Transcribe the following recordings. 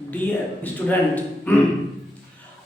Dear student,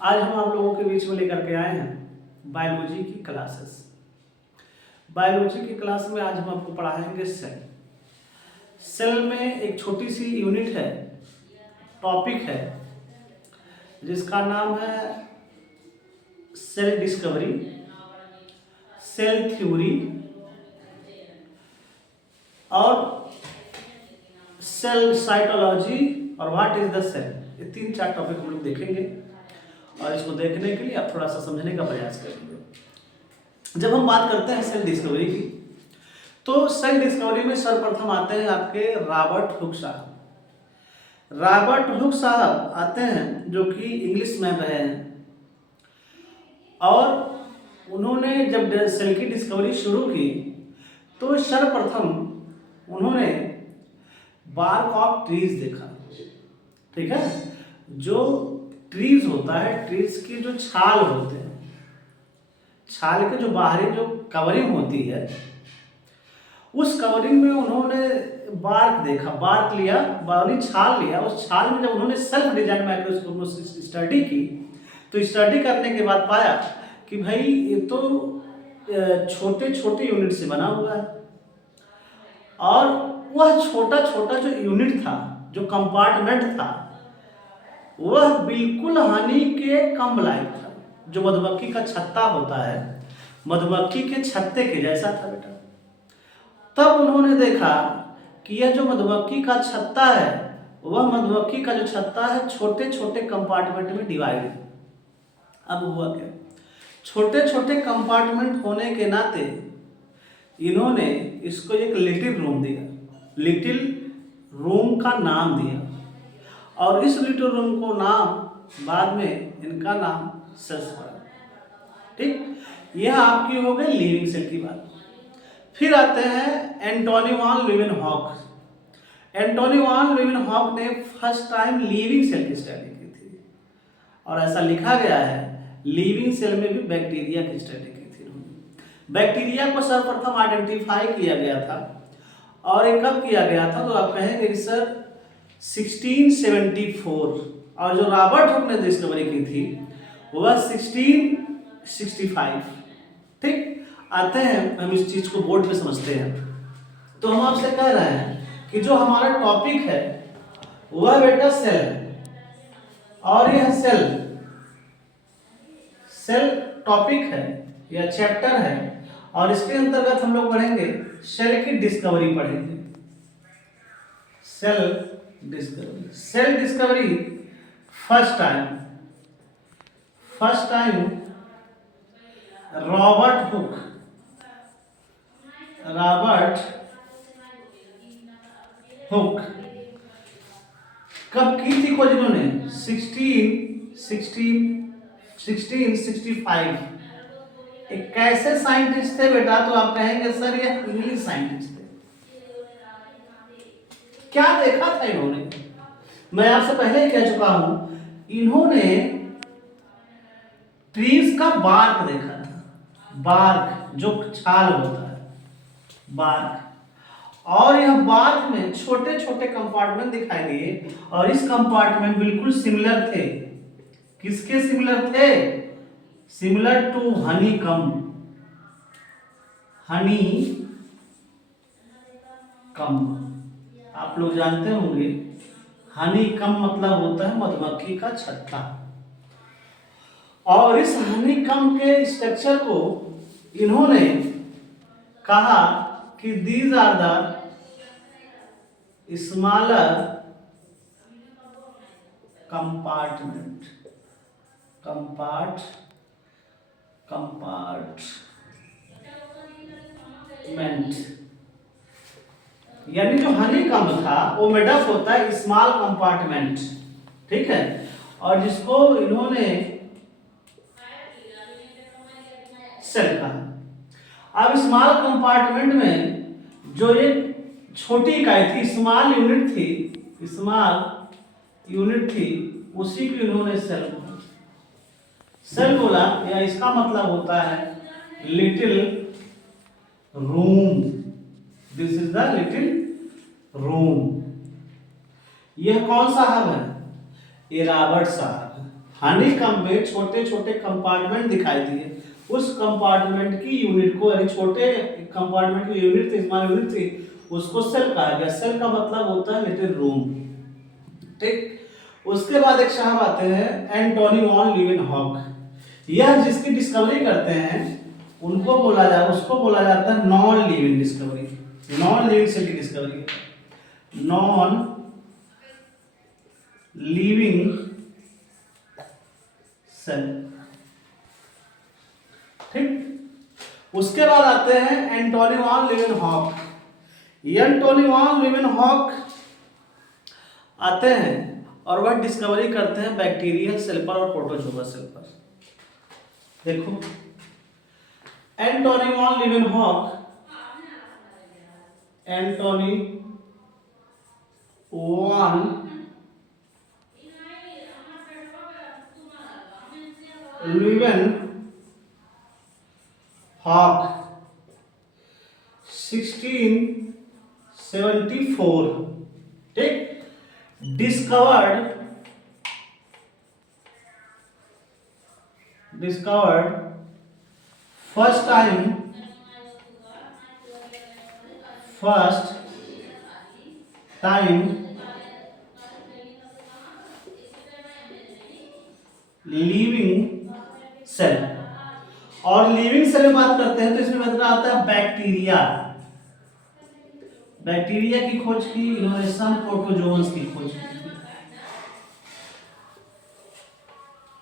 आज हम आप लोगों के बीच में लेकर के आए हैं बायोलॉजी की क्लासेस। बायोलॉजी की क्लास में आज हम आपको पढ़ाएंगे सेल। सेल में एक छोटी सी यूनिट है, टॉपिक है, जिसका नाम है सेल डिस्कवरी, सेल थ्योरी और सेल साइटोलॉजी और व्हाट इज द सेल। ये 3-4 टॉपिक हम लोग देखेंगे और इसको देखने के लिए आप थोड़ा सा समझने का प्रयास करेंगे। जब हम बात करते हैं सेल डिस्कवरी की, तो सेल डिस्कवरी में सर्वप्रथम आते हैं आपके रॉबर्ट हुक साहब। रॉबर्ट हुक साहब आते हैं जो कि इंग्लिश में रहे हैं, और उन्होंने जब सेल की डिस्कवरी शुरू की तो सर्वप्रथम उन्होंने बार्क ऑफ ट्रीज देखा। ठीक है, जो ट्रीज होता है, ट्रीज के जो छाल होते हैं, छाल के जो बाहरी जो कवरिंग होती है, उस कवरिंग में उन्होंने बार्क देखा, बार्क लिया, बाहरी छाल लिया। उस छाल में जब उन्होंने सेल्फ डिजाइन माइक्रोस्कोप में स्टडी की, तो स्टडी करने के बाद पाया कि भाई ये तो छोटे छोटे यूनिट से बना हुआ है, और वह छोटा छोटा जो यूनिट था, जो कंपार्टमेंट था, वह बिल्कुल हनी के कम लायक था। जो मधुमक्खी का छत्ता होता है, मधुमक्खी के छत्ते के जैसा था बेटा। तब उन्होंने देखा कि यह जो मधुमक्खी का छत्ता है, वह मधुमक्खी का जो छत्ता है छोटे छोटे कंपार्टमेंट में डिवाइड है। अब हुआ क्या, छोटे छोटे कंपार्टमेंट होने के नाते इन्होंने इसको एक लिटिल रूम दिया, लिटिल रूम का नाम दिया, और इस लिटिल रूम को नाम बाद में इनका नाम सेल्स पड़ा। ठीक, यह आपकी हो गई लिविंग सेल की बात। फिर आते हैं एंटोनी वान लीeuwenhoek। एंटोनी वान लीeuwenhoek ने फर्स्ट टाइम लिविंग सेल की स्टडी की थी, और ऐसा लिखा गया है लिविंग सेल में भी बैक्टीरिया की स्टडी की थी। बैक्टीरिया को सर्वप्रथम आइडेंटिफाई किया गया था, और ये कब किया गया था, तो आप कहेंगे कि सर 1674, और जो रॉबर्ट हुक ने डिस्कवरी की थी वह 1665। ठीक, आते हैं हम इस चीज को बोर्ड पे समझते हैं। तो हम आपसे कह रहे हैं कि जो हमारा टॉपिक है वह बेटा सेल है, और यह सेल टॉपिक है या चैप्टर है, और इसके अंतर्गत हम लोग पढ़ेंगे सेल की डिस्कवरी पढ़ेंगे। Cell discovery first time Robert Hooke कब की थी खोज इन्होंने? 1665। एक कैसे साइंटिस्ट थे बेटा? तो आप कहेंगे सर ये इंग्लिश साइंटिस्ट थे। क्या देखा था इन्होंने? मैं आपसे पहले ही कह चुका हूं, इन्होंने ट्रीज का बार्क देखा था। बार्क जो छाल होता है, बार्क, और यह बार्क में छोटे छोटे कंपार्टमेंट दिखाई दिए, और इस कंपार्टमेंट बिल्कुल सिमिलर थे। किसके सिमिलर थे? सिमिलर टू हनी कम। आप लोग जानते होंगे हनी कम मतलब होता है मधुमक्खी का छत्ता, और इस हनी कम के स्ट्रक्चर को इन्होंने कहा कि these are the smaller compartment, यानी जो हनी कम था वो मेडअप होता है स्मॉल कंपार्टमेंट। ठीक है, और जिसको इन्होंने सेल कहा। अब स्मॉल कंपार्टमेंट में जो एक छोटी इकाई थी, स्मॉल यूनिट थी, उसी को इन्होंने सेल बोला, या इसका मतलब होता है little room. This is the little room. यह कौन सा हब है? ये रॉबर्ट साहब हनीकॉम्ब में छोटे छोटे कंपार्टमेंट दिखाई दिए, उस कंपार्टमेंट की यूनिट को, यानी छोटे कंपार्टमेंट की यूनिट थी, स्मॉल यूनिट थी, उसको सेल कहा गया। सेल का मतलब होता है लिटिल रूम। ठीक। उसके बाद एक साहब आते हैं एंटोनी वॉन लीवेनहॉक। यह जिसकी डिस्कवरी करते हैं उसको बोला जाता है non living discovery, non living cell की डिस्कवरी, नॉन लिविंग सेल। ठीक। उसके बाद आते हैं Antonie van Leeuwenhoek. Antonie van Leeuwenhoek आते हैं और वह डिस्कवरी करते हैं बैक्टीरियल सेल पर और प्रोटोजोआ सेल पर। देखो Antonie van Leeuwenhoek, Antonie van Leeuwenhoek 1674, ठीक, discovered first time living cell. और लिविंग सेल में बात करते हैं तो इसमें मतलब आता है बैक्टीरिया। बैक्टीरिया की खोज की इन्होंने, सम प्रोटोजोन्स की खोज की।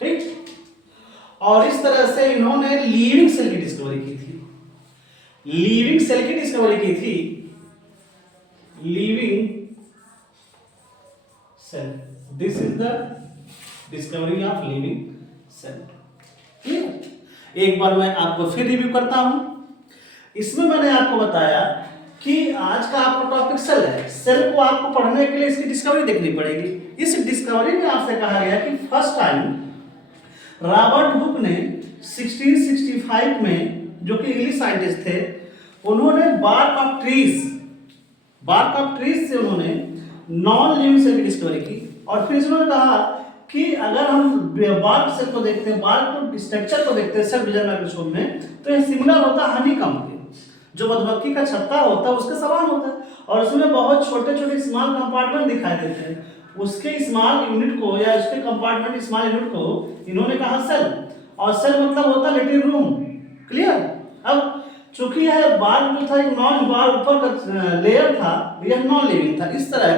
ठीक। और इस तरह से इन्होंने लिविंग सेल की डिस्कवरी की थी। लिविंग सेल की डिस्कवरी की थी, living cell. This is the discovery of living cell. Clear. एक बार मैं आपको फिर रिव्यू करता हूं। इसमें मैंने आपको बताया कि आज का आपका टॉपिक सेल है। सेल को आपको पढ़ने के लिए इसकी डिस्कवरी देखनी पड़ेगी। इस डिस्कवरी में आपसे कहा गया कि फर्स्ट टाइम रॉबर्ट हुक ने 1665 में, जो कि इंग्लिश साइंटिस्ट थे, उन्होंने बार्क ऑफ ट्रीज से उन्होंने नॉन लिविंग सेल की डिस्कवरी की। और फिर उन्होंने कहा कि अगर हम बार्क सेल को देखते हैं, बार्क स्ट्रक्चर को देखते हैं सेल विजन माइक्रोस्कोप में, तो ये सिमिलर होता है हनीकॉम्ब के, जो मधुमक्खी का छत्ता होता है उसके समान होता है। और उसमें बहुत छोटे छोटे स्मॉल कंपार्टमेंट दिखाई देते हैं। उसके स्मॉल यूनिट को या उसके कंपार्टमेंट स्मॉल यूनिट को इन्होंने कहा सेल। और सेल मतलब होता है लिटिल रूम। क्लियर। अब चूंकि यह बार्क जो था एक नॉन बार्क ऊपर का लेयर था, यह नॉन लिविंग था। इस तरह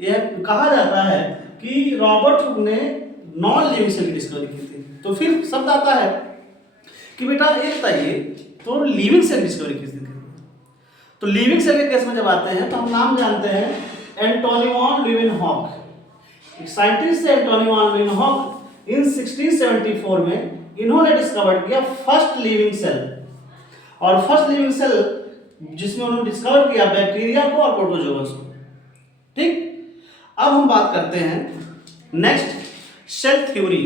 यह कहा जाता है कि रॉबर्ट हुक ने नॉन लिविंग सेल की डिस्कवरी की थी। तो फिर शब्द आता है कि बेटा एक बताइए तो लिविंग सेल डिस्कवरी किसने की? तो लिविंग सेल के केस में जब आते हैं तो हम नाम जानते हैं Antonie van Leeuwenhoek. Scientist Antonie van Leeuwenhoek in 1674 में इन्होंने डिस्कवर किया फर्स्ट लिविंग सेल। और फर्स्ट लिविंग सेल जिसमें उन्होंने डिस्कवर किया बैक्टीरिया को और प्रोटोजोअस को। ठीक। अब हम बात करते हैं next cell theory.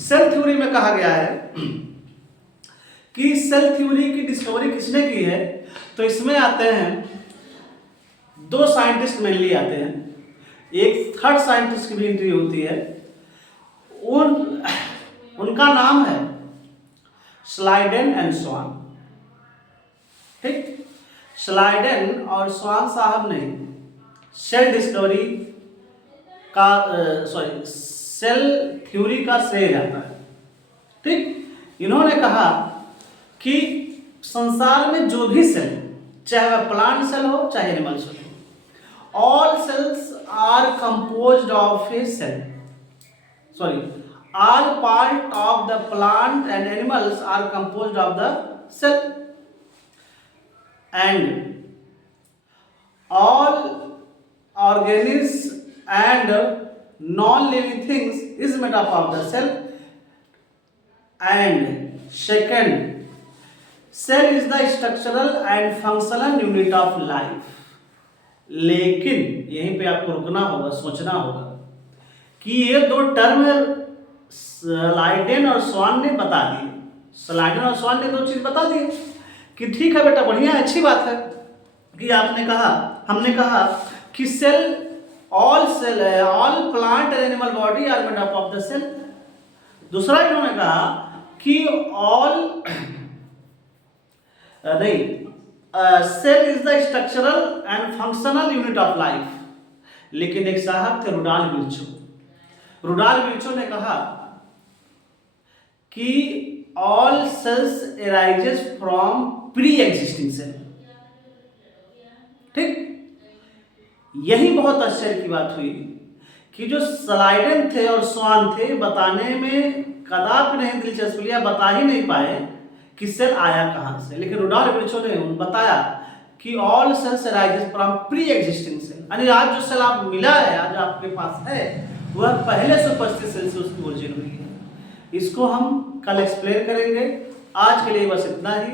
Cell theory में कहा गया है कि सेल थ्योरी की डिस्कवरी किसने की है? तो इसमें आते हैं दो साइंटिस्ट मेनली आते हैं, एक थर्ड साइंटिस्ट की भी एंट्री होती है। उनका नाम है स्लाइडेन एंड स्वान। ठीक। स्लाइडेन और स्वान साहब ने सेल डिस्कवरी का सेल थ्योरी का श्रेय जाता है। ठीक। इन्होंने कहा कि संसार में जो भी सेल, चाहे वह प्लांट सेल हो चाहे एनिमल सेल हो, all cells are composed of a cell. all part of the plant and animals are composed of the cell, and all organisms and non-living things is made up of the cell. And second, cell is the structural and functional unit of life. लेकिन यहीं पे आपको रुकना होगा, सोचना होगा कि ये दो टर्म स्लाइडेन और स्वान ने बता दिए। स्लाइडेन और स्वान ने दो चीज बता दी कि ठीक है बेटा, बढ़िया, अच्छी बात है कि हमने कहा कि cell all plant and animal body are made up of the cell. दूसरा इन्होंने कहा कि cell is the structural and functional unit of life. लेकिन एक साहब थे रुडाल विर्चो ने कहा कि all cells arises from pre existing cell. ठीक, यही बहुत आश्चर्य की बात हुई कि जो स्लाइडेन थे और स्वान थे बताने में कदापि नहीं दिलचस्पी लिया, बता ही नहीं पाए कि सेल आया कहां से। लेकिन रुडाल विर्चो ने बताया कि all cells arises from pre existing cell, यानी आज जो सेल आप मिला है, आज आपके पास है, वह पहले से उपस्थित सेल से उसकी ओरिजिन हुई है। इसको हम कल एक्सप्लेन करेंगे। आज के लिए बस इतना ही।